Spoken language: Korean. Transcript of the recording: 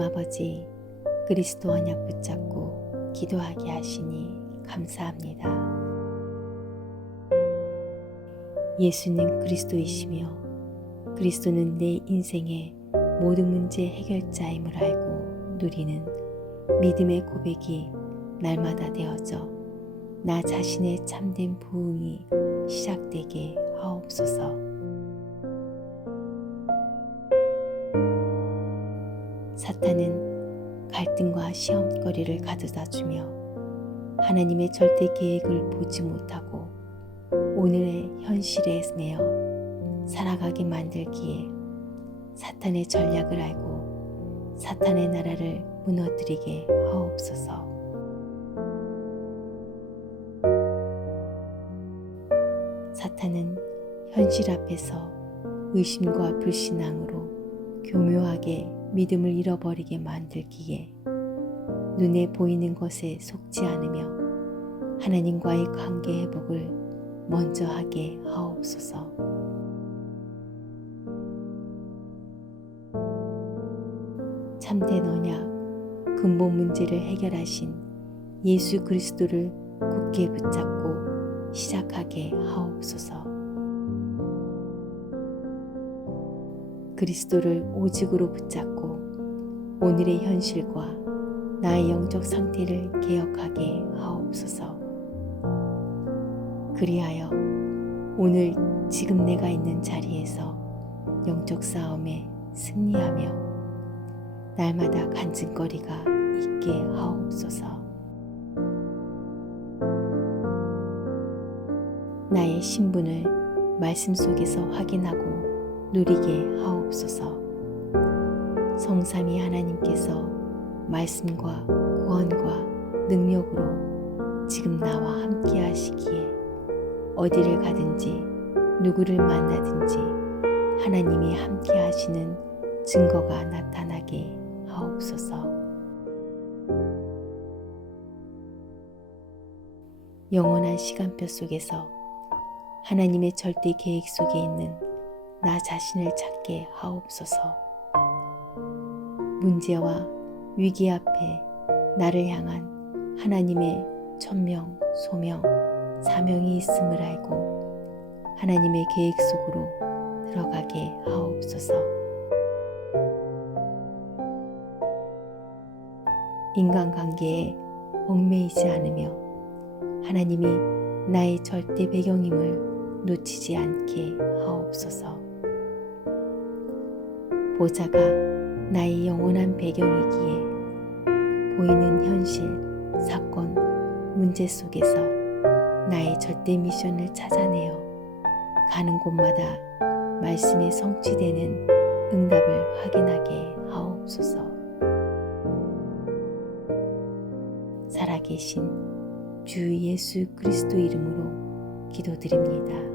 아버지 그리스도 언약 붙잡고 기도하게 하시니 감사합니다. 예수님 그리스도이시며 그리스도는 내 인생의 모든 문제 해결자임을 알고 누리는 믿음의 고백이 날마다 되어져 나 자신의 참된 부흥이 시작되게 하옵소서. 사탄은 갈등과 시험거리를 가져다 주며 하나님의 절대 계획을 보지 못하고 오늘의 현실에 매여 살아가게 만들기에 사탄의 전략을 알고 사탄의 나라를 무너뜨리게 하옵소서. 사탄은 현실 앞에서 의심과 불신앙으로 교묘하게 믿음을 잃어버리게 만들기에 눈에 보이는 것에 속지 않으며 하나님과의 관계 회복을 먼저 하게 하옵소서. 참된 언약, 근본 문제를 해결하신 예수 그리스도를 굳게 붙잡고 시작하게 하옵소서. 그리스도를 오직으로 붙잡고 오늘의 현실과 나의 영적 상태를 개혁하게 하옵소서. 그리하여 오늘 지금 내가 있는 자리에서 영적 싸움에 승리하며 날마다 간증거리가 있게 하옵소서. 나의 신분을 말씀 속에서 확인하고 누리게 하옵소서. 성삼위 하나님께서 말씀과 구원과 능력으로 지금 나와 함께 하시기에 어디를 가든지 누구를 만나든지 하나님이 함께 하시는 증거가 나타나게 하옵소서. 영원한 시간표 속에서 하나님의 절대 계획 속에 있는 나 자신을 찾게 하옵소서. 문제와 위기 앞에 나를 향한 하나님의 천명, 소명, 사명이 있음을 알고 하나님의 계획 속으로 들어가게 하옵소서. 인간관계에 얽매이지 않으며 하나님이 나의 절대 배경임을 놓치지 않게 하옵소서. 보좌가 나의 영원한 배경이기에 보이는 현실, 사건, 문제 속에서 나의 절대 미션을 찾아내어 가는 곳마다 말씀에 성취되는 응답을 확인하게 하옵소서. 살아계신 주 예수 그리스도 이름으로 기도드립니다.